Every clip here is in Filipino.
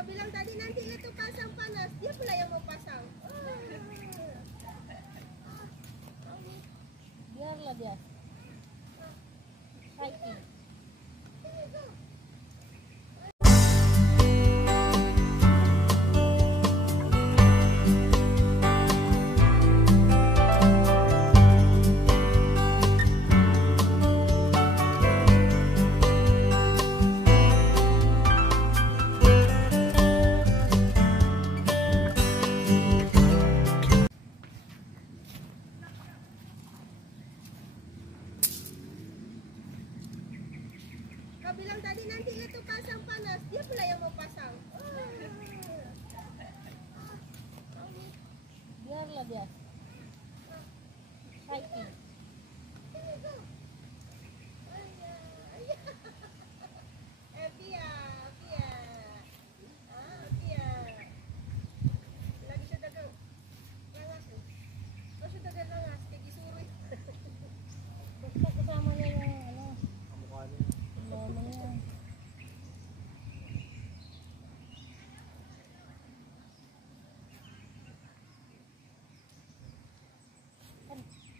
Kabilang tadi nanti itu pasang panas, dia pula yang mau pasang. Biarlah dia. Fighting. Kabilang tadi nanti itu pasang panas, dia pula yang mau pasang. Biarlah dia. Fighting. Basta kasama niya yung ano, mama niya.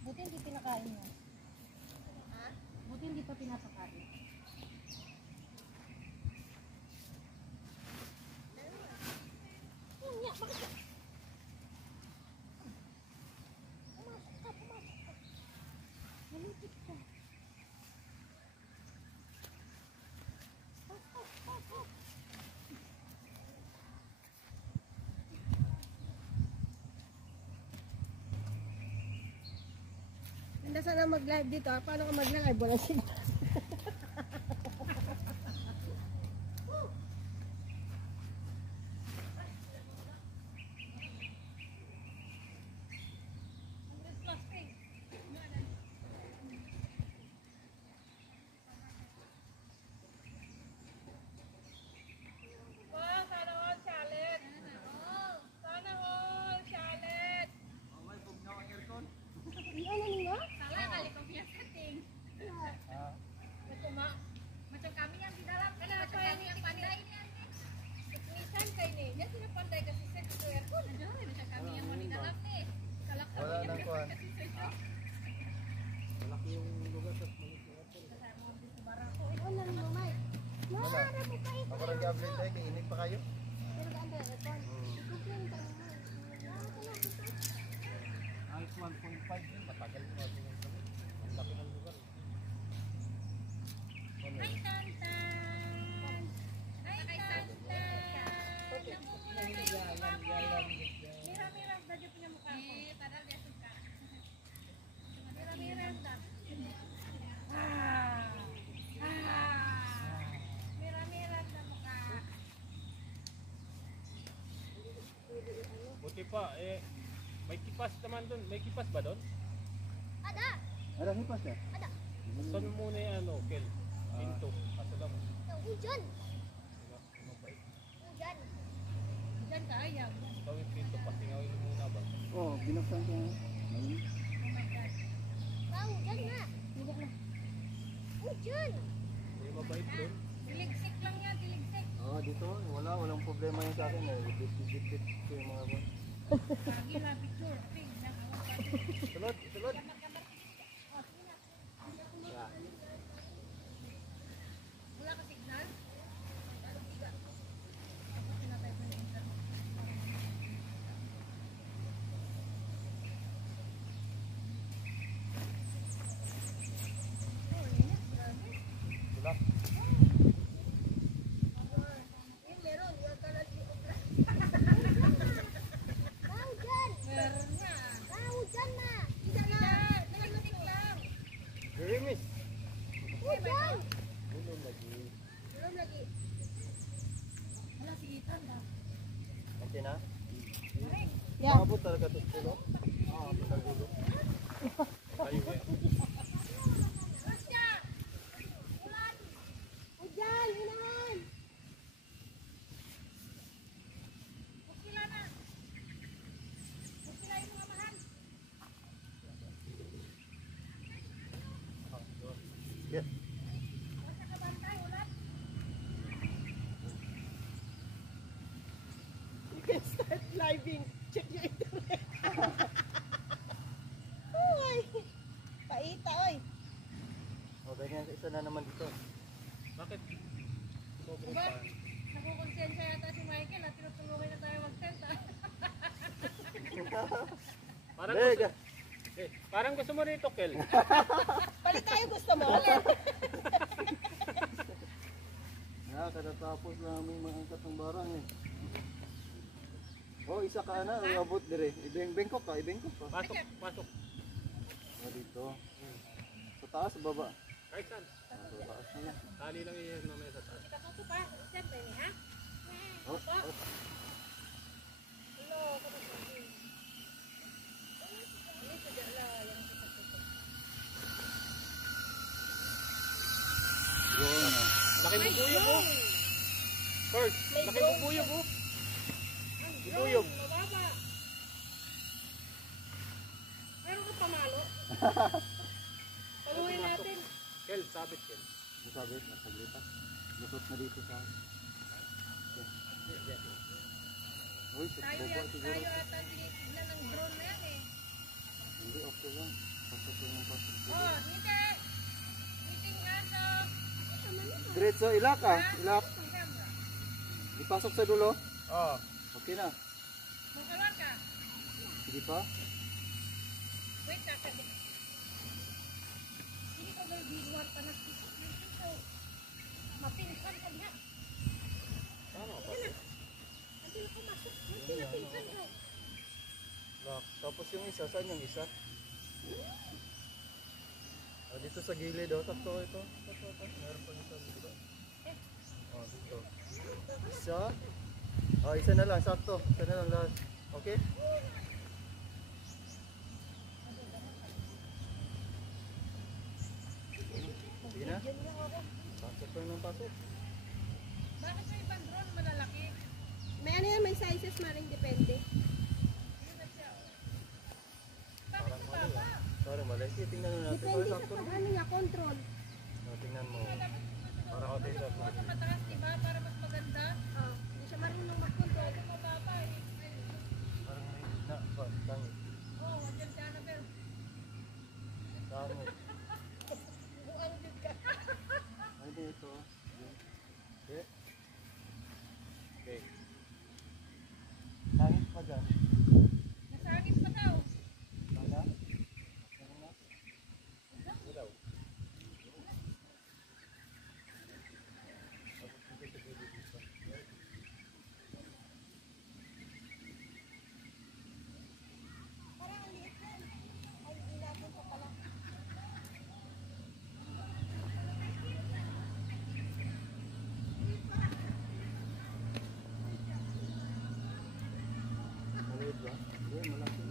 Buti hindi pinakain niya. Ha? Buti hindi pa pinapakain. Bakit ka? Pumasok ka. Malipit ka. Ganda sana mag-live dito. Paano ka mag-live? Wala siya. Macam kami yang di dalam, kenapa yang pandai ini teknisan kayak ini, dia sudah pandai kasih set itu aircon. Macam kami yang mau di dalam nih, kalau kamu yang kasih set, malaki yung lugar sa maliit yung aircon. Wala nang mamay. Wala. Ako rin gablit tayo, kainit pa kayo? Pero ganda, aircon. Ayos 1.5 yun, matagal mo natin yung kami. Ang laki ng lugar. Hai Tantan, hai Tantan, mirah-mirah baju punya muka aku. Padahal dia suka. Mirah-mirah dah. Mirah-mirah dah muka. Buti pa, may kipas naman doon. May kipas ba doon? Ada. Ada hipas ya? Ada. Saan mo muna yung ano, Kel? Pinto. Kaso lang. Hujan. Mabait. Hujan. Hujan ke ayam? Ikaw yung pinto, pasingawin mo muna ba? Oh, binuksan ko. Ayun. Oh my god. Bang, hujan nggak? Hujan. May mabait doon. Diligsik lang yan, diligsik. Dito, walang problema yung sa akin. Dipit-dipit ko yung mga buwan. Lagi lah picture, ping. Sulod. Wala ka signal? Sila. Meron, yung kalat di opera. Hujan. Meron nga. Hujan na. Tidak lah. Diligsik lang. Gerimis. Hujan. Belum lagi. Belum lagi. Wala si Ethan ba? Okay na? Yeah. Maabot talaga ito pulo. Pagkal dulo. Tayo eh. Hujan, unahan. Bukila na. Bukila yung mga mahal. Yes. Basta ka bantay, ulat. na naman dito. Bakit? Sobrang Ba? pa. Nakukonsensya yata si Michael at tinutulungan na tayo mag-tent ah. Parang Leg. gusto, parang gusto mo rito, Kel. Palit tayo gusto mo. Katatapos namin maangkat ng barang eh. Oh, isa ka na, abot dire. Ibeng-bengkok ka, ibengkok ka. Pasok, pasok. Oh, dito. Sa taas, sa baba. Kahit saan. Sa taas na lang. Tali lang iyan mamaya sa taas. Katuto pa. Siyempre ni ha? Oh, oh. Hello, katuto. Ini sudah lah yang kita tutup. Yun. Laki mo buyog mo. First, laki mo buyog mo. Buyog. Mababa. Meron ka pamalo? Paluhin natin. Kel, sabit Kel. Nasabi, nasaglitas. Lusot na dito sa akin. Uy, sa Tayo baba yan, siguro. tayo ata tinitignan ng drone na yan eh. Hindi, okay lang. Pasok ko yung pasok. Oh, hindi. Meeting nga sa... Diretso, ilak ka. Ilak. Ang camera. Ipasok sa dulo. Oh. Okay na. Magkaroon ka. Sige pa. Wait ka, sabi. Hindi ka may biguan pa na dito. Mapinsan ka diha. Tama pa. Hindi na pumasok. Mapinsan ka. Lock. Tapos yung isa, saan yung isa? Ah, dito sa gilid, oh. Takto ito. Takto. Meron pa dito. Dito. Oh, dito. Isa. Oh, isa na lang. Sakto. Isa na lang lahat. Okay? Sige na. Pasok lang ng pasok. Bakit may ibang drone malalaki? May ano yan, may sizes maring depende. Yun na siya. Bakit sa baba? Parang mali. Sige, tingnan na natin. Depende Oh, sa sakto. pag ano niya, control. Oh, tingnan mo. Dapat Para ako dito. sa mataas, diba? Para mas maganda. Ah, hindi siya marunong mag-control. Sa mababa eh. Parang may gitna. Tangit. Oh, andyan si Annabelle. Tangit. Buang din ka. Ay, dito. Okay. Okay. Tangit pa dyan. Nasagit pa daw. Tanga? Parang ang liit yan. Ay, inabot ko pala. Maliit ba? Hindi, malaki.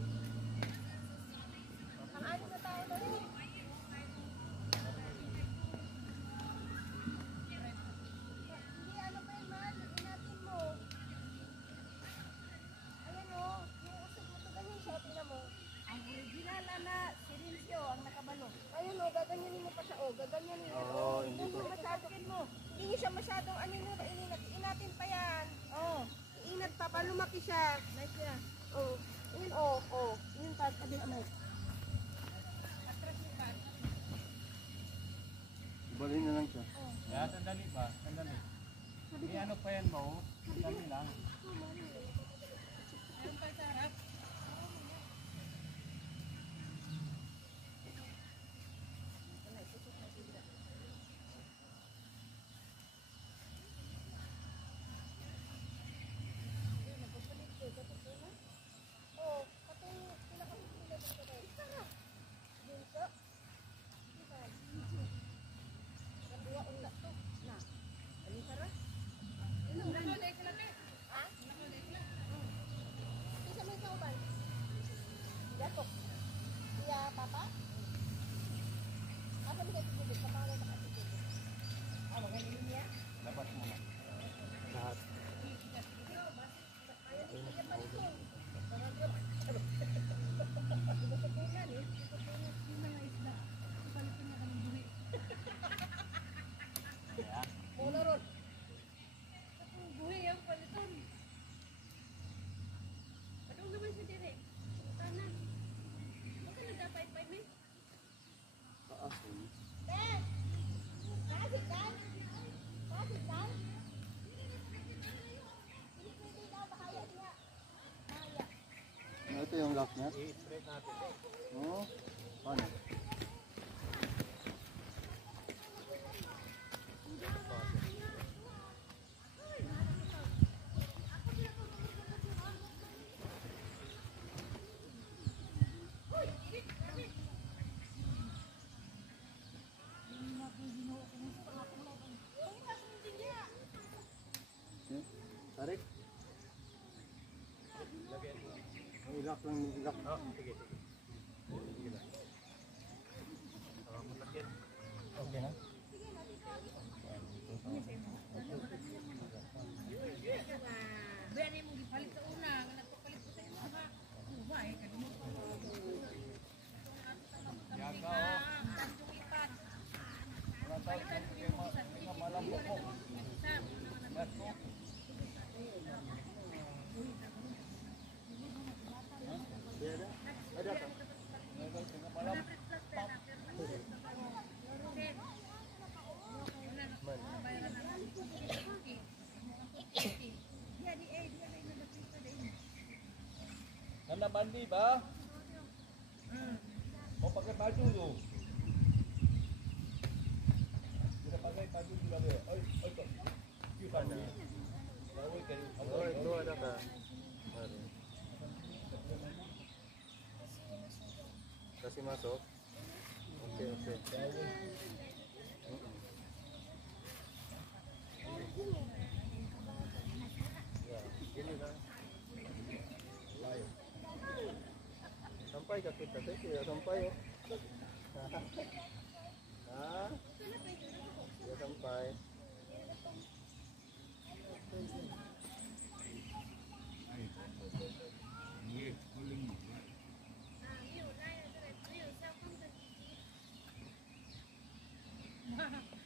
Ang ano na tao na rin. Hindi, ano pa yun, mahal. Inatin mo. Ayan o, yung usok mo to ganyan siya, tingnan mo. Ang original na silencio ang nakabalo. Ayun o, gaganyanin mo pa siya o, gaganyanin mo. Oo, hindi Hindi ko. masyadong mo. Hindi siya masyadong ano mo, ininat. Inatin pa yan. Oh, Inat pa, pa lumaki siya. nice siya. Oh, yun oh. Yun pa, sabi ano. Atras mo pa. Balhin na lang siya. Yeah, sandali ba? Sandali. May ano pa yan ba? Oh? Sandali lang. Meron pa sa harap. Oh, pati pinakapagpila ko tayo. Tara. Dun ka. Nabuwa ulit to. Na. Alin tara? Nakulay sila, te. Ha? Nakulay lock niya? I-spread natin. Oo. Paano? Tarik. Ang ilak lang, ilak. Oh, sige, sige. Sige na. Malaki. Okay na? Bani mo gipalit sa una, nga nagpapalit ko sa imo ha. Uba eh kalimutan mo. Yaga oh. Ipat. Palitan ko yung isa. Malambot mo. Ada ka? Nanda mandi ba? Mau pakai baju tu. Kita pakai baju juga dia. Oi, oi kok. Kiusan ni. Oi kan. Oh, itu ada ka? Baru. Kasih masuk. Oke, oke. Ya, gini lah. Sampai ke kita, saya tidak sampai ya. Hah? Tidak sampai. Ha ha.